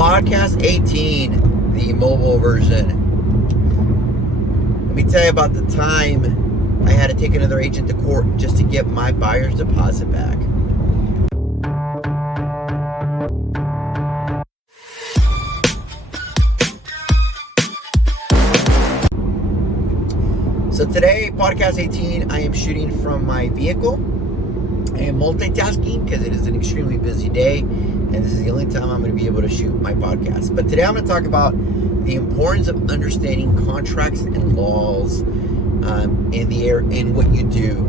Podcast 18, the mobile version. Let me tell you about the time I had to take another agent to court just to get my buyer's deposit back. So today, Podcast 18, I am shooting from my vehicle. I am multitasking because it is an extremely busy day, and this is the only time I'm going to be able to shoot my podcast. But today I'm going to talk about the importance of understanding contracts and laws in what you do.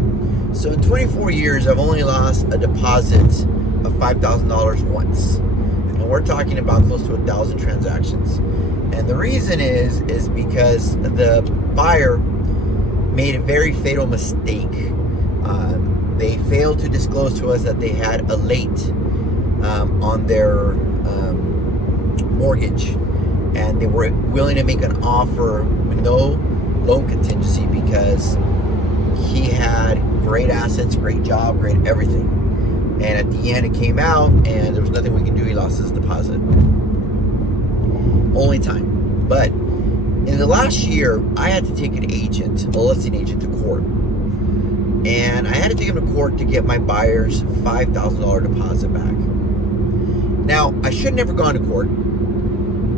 So in 24 years, I've only lost a deposit of $5,000 once, and we're talking about close to 1,000 transactions. And the reason is because the buyer made a very fatal mistake. They failed to disclose to us that they had a late on their mortgage, and they were willing to make an offer with no loan contingency because he had great assets, great job, great everything. And at the end, it came out, and there was nothing we could do. He lost his deposit. Only time. But in the last year, I had to take a listing agent to court. And I had to take him to court to get my buyer's $5,000 deposit back. Now, I should have never gone to court,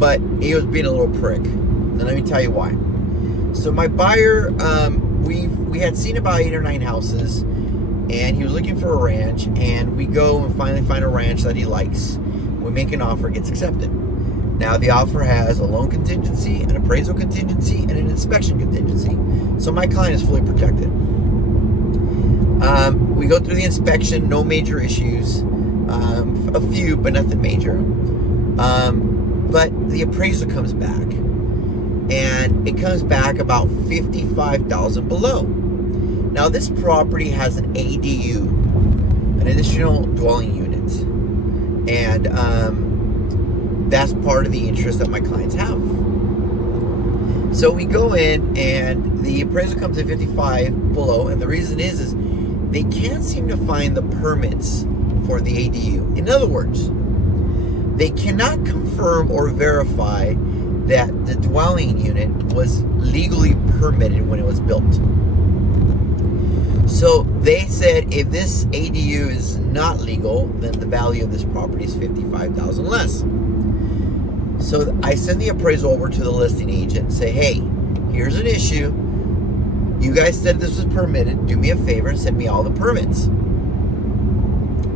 but he was being a little prick. And let me tell you why. So my buyer, we had seen about 8 or 9 houses, and he was looking for a ranch, and we go and finally find a ranch that he likes. We make an offer, it gets accepted. Now, the offer has a loan contingency, an appraisal contingency, and an inspection contingency. So my client is fully protected. We go through the inspection, no major issues. A few, but nothing major. But the appraisal comes back. And it comes back about $55,000 below. Now, this property has an ADU, an additional dwelling unit. And that's part of the interest that my clients have. So we go in, and the appraisal comes at 55 below, and the reason is they can't seem to find the permits for the ADU. In other words, they cannot confirm or verify that the dwelling unit was legally permitted when it was built. So they said if this ADU is not legal, then the value of this property is $55,000 less. So I send the appraisal over to the listing agent and say, hey, here's an issue. You guys said this was permitted. Do me a favor and send me all the permits.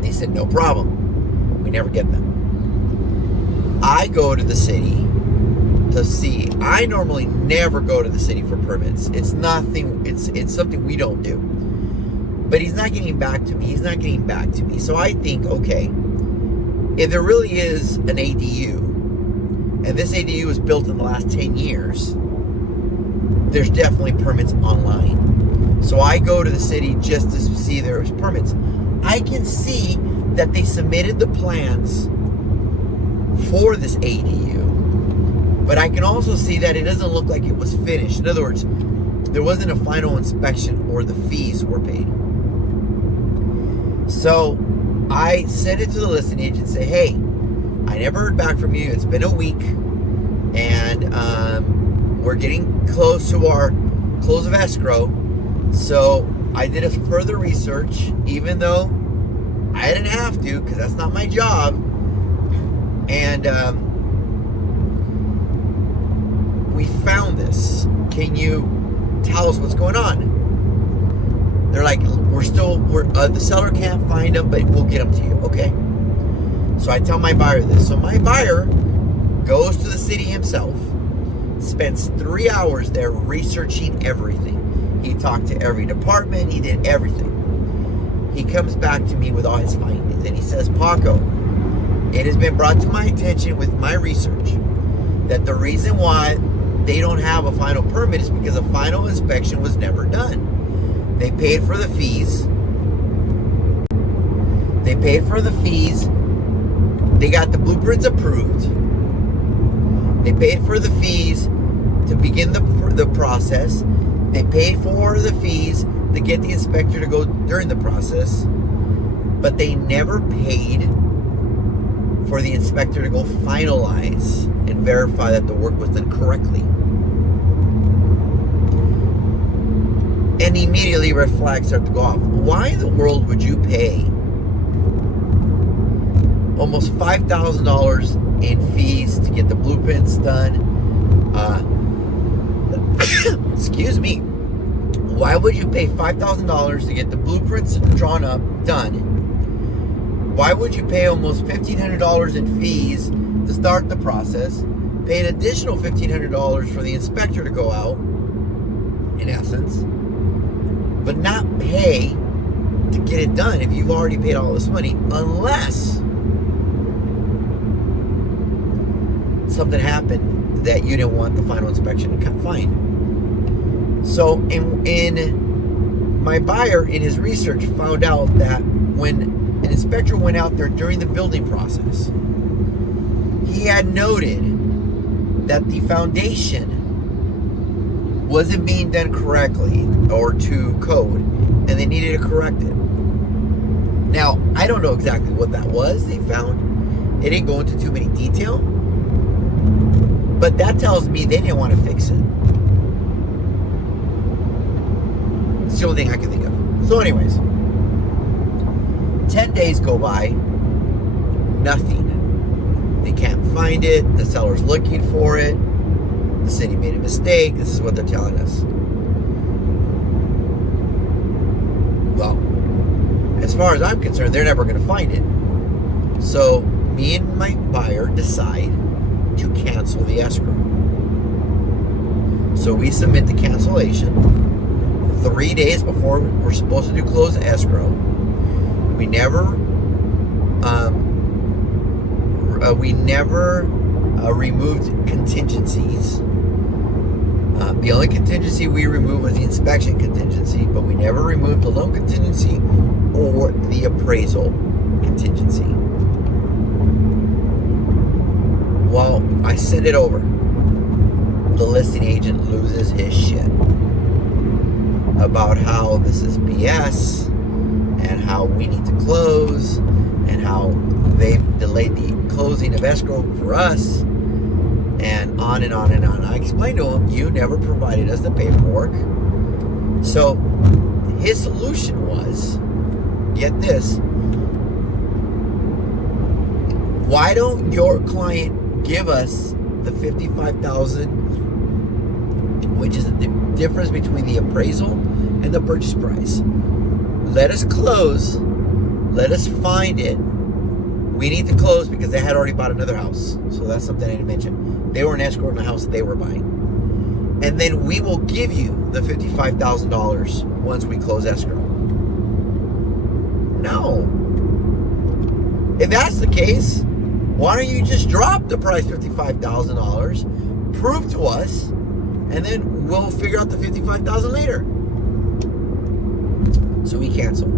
They said, no problem. We never get them. I go to the city to see. I normally never go to the city for permits. It's nothing. It's something we don't do. But he's not getting back to me. So I think, okay, if there really is an ADU, and this ADU was built in the last 10 years, there's definitely permits online. So I go to the city just to see there's permits. I can see that they submitted the plans for this ADU, but I can also see that it doesn't look like it was finished. In other words, there wasn't a final inspection or the fees were paid. So I send it to the listing agent and say, hey, I never heard back from you. It's been a week, and we're getting close to our close of escrow. So I did a further research, even though I didn't have to, because that's not my job. And we found this. Can you tell us what's going on? They're like, the seller can't find them, but we'll get them to you. Okay. So I tell my buyer this. So my buyer goes to the city himself, spends 3 hours there researching everything. He talked to every department. He did everything. He comes back to me with all his findings, and he says, Paco, it has been brought to my attention with my research that the reason why they don't have a final permit is because a final inspection was never done. They paid for the fees. They got the blueprints approved. They paid for the fees to begin the process. They paid for the fees to get the inspector to go during the process. But they never paid for the inspector to go finalize and verify that the work was done correctly. And immediately red flags start to go off. Why in the world would you pay almost $5,000 in fees to get the blueprints done? Excuse me. Why would you pay $5,000 to get the blueprints drawn up, done? Why would you pay almost $1,500 in fees to start the process, pay an additional $1,500 for the inspector to go out, in essence, but not pay to get it done if you've already paid all this money, unless something happened that you didn't want the final inspection to find? So in my buyer, in his research, found out that when an inspector went out there during the building process, he had noted that the foundation wasn't being done correctly or to code, and they needed to correct it. Now, I don't know exactly what that was they found. It didn't go into too many detail, but that tells me they didn't want to fix it. It's the only thing I can think of. So anyways, 10 days go by, nothing. They can't find it. The seller's looking for it. The city made a mistake. This is what they're telling us. Well, as far as I'm concerned, they're never going to find it. So me and my buyer decide to cancel the escrow. So we submit the cancellation 3 days before we're supposed to do close escrow. We never removed contingencies. The only contingency we removed was the inspection contingency, but we never removed the loan contingency or the appraisal contingency. Well, I send it over. The listing agent loses his shit about how this is BS and how we need to close and how they've delayed the closing of escrow for us, and on and on and on. I explained to him, you never provided us the paperwork. So his solution was, get this, why don't your client give us the $55,000, which is the difference between the appraisal and the purchase price. Let us close. Let us find it. We need to close because they had already bought another house. So that's something I didn't mention. They were in escrow in the house that they were buying. And then we will give you the $55,000 once we close escrow. No. If that's the case, why don't you just drop the price $55,000, prove to us, and then we'll figure out the $55,000 later. So we cancel.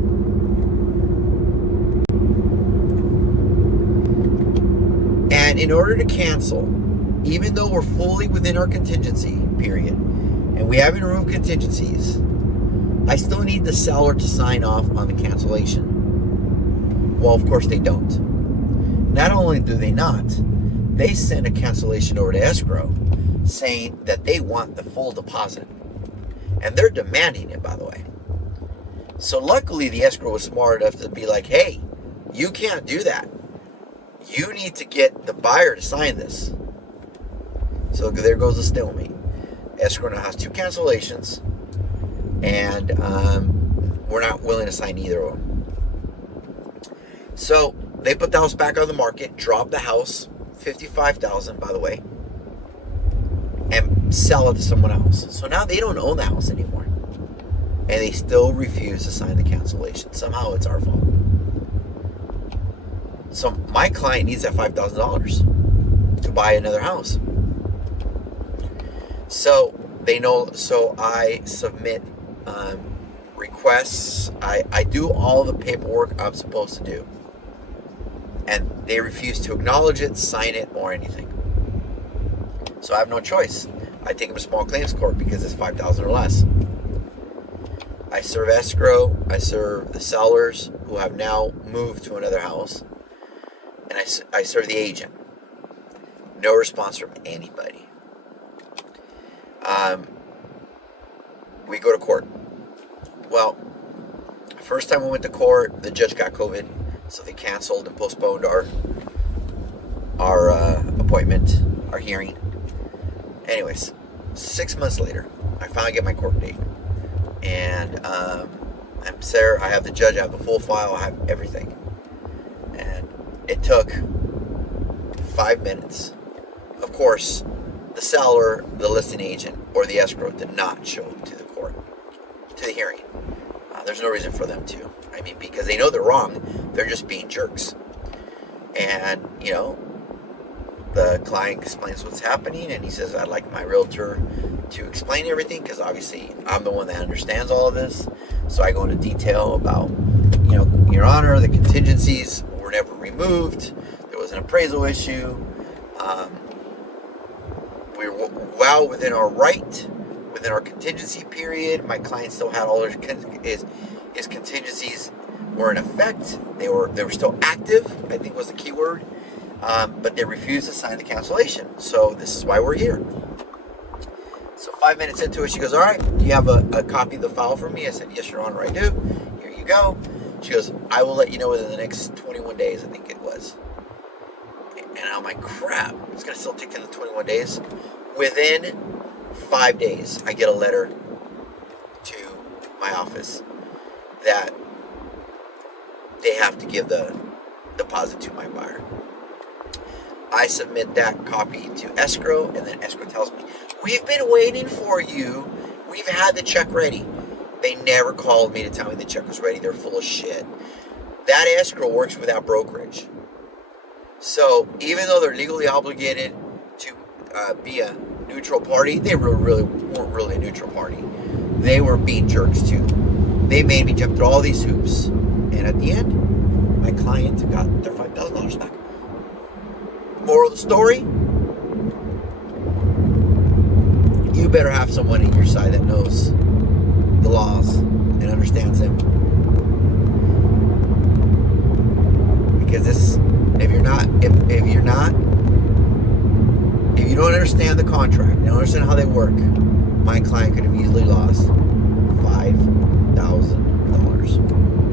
And in order to cancel, even though we're fully within our contingency period, and we haven't removed contingencies, I still need the seller to sign off on the cancellation. Well, of course they don't. Not only do they not, they send a cancellation over to escrow saying that they want the full deposit. And they're demanding it, by the way. So luckily the escrow was smart enough to be like, hey, you can't do that. You need to get the buyer to sign this. So there goes the stalemate. Escrow now has 2 cancellations, and we're not willing to sign either of them. So they put the house back on the market, drop the house, $55,000 by the way, and sell it to someone else. So now they don't own the house anymore, and they still refuse to sign the cancellation. Somehow it's our fault. So my client needs that $5,000 to buy another house. So they know. So I submit requests. I do all the paperwork I'm supposed to do, and they refuse to acknowledge it, sign it, or anything. So I have no choice. I take them to small claims court because it's $5,000 or less. I serve escrow. I serve the sellers who have now moved to another house. and I serve the agent. No response from anybody. We go to court. Well, first time we went to court, the judge got COVID, so they canceled and postponed our appointment, our hearing. Anyways, 6 months later, I finally get my court date, and I'm there. I have the judge, I have the full file, I have everything, and it took 5 minutes. Of course, the seller, the listing agent, or the escrow did not show up to the court, to the hearing. There's no reason for them to. I mean, because they know they're wrong. They're just being jerks. And, the client explains what's happening, and he says, I'd like my realtor to explain everything, because obviously I'm the one that understands all of this. So I go into detail about, Your Honor, the contingencies were never removed. There was an appraisal issue. We were well within our right, within our contingency period. My client still had all his contingencies were in effect. They were still active, I think was the key word. But they refused to sign the cancellation. So this is why we're here. So 5 minutes into it, she goes, all right, do you have a copy of the file for me? I said, yes, Your Honor, I do. Here you go. She goes, I will let you know within the next 21 days, I think it was. And I'm like, crap, it's going to still take 10 to 21 days. Within 5 days, I get a letter to my office that they have to give the deposit to my buyer. I submit that copy to escrow, and then escrow tells me, we've been waiting for you. We've had the check ready. They never called me to tell me the check was ready. They're full of shit. That escrow works without brokerage. So even though they're legally obligated to be a neutral party, they weren't really a neutral party. They were being jerks too. They made me jump through all these hoops. And at the end, my client got their $5,000 back. Moral of the story, you better have someone at your side that knows the laws and understands them. Because if you don't understand the contract, you don't understand how they work, my client could have easily lost $5,000.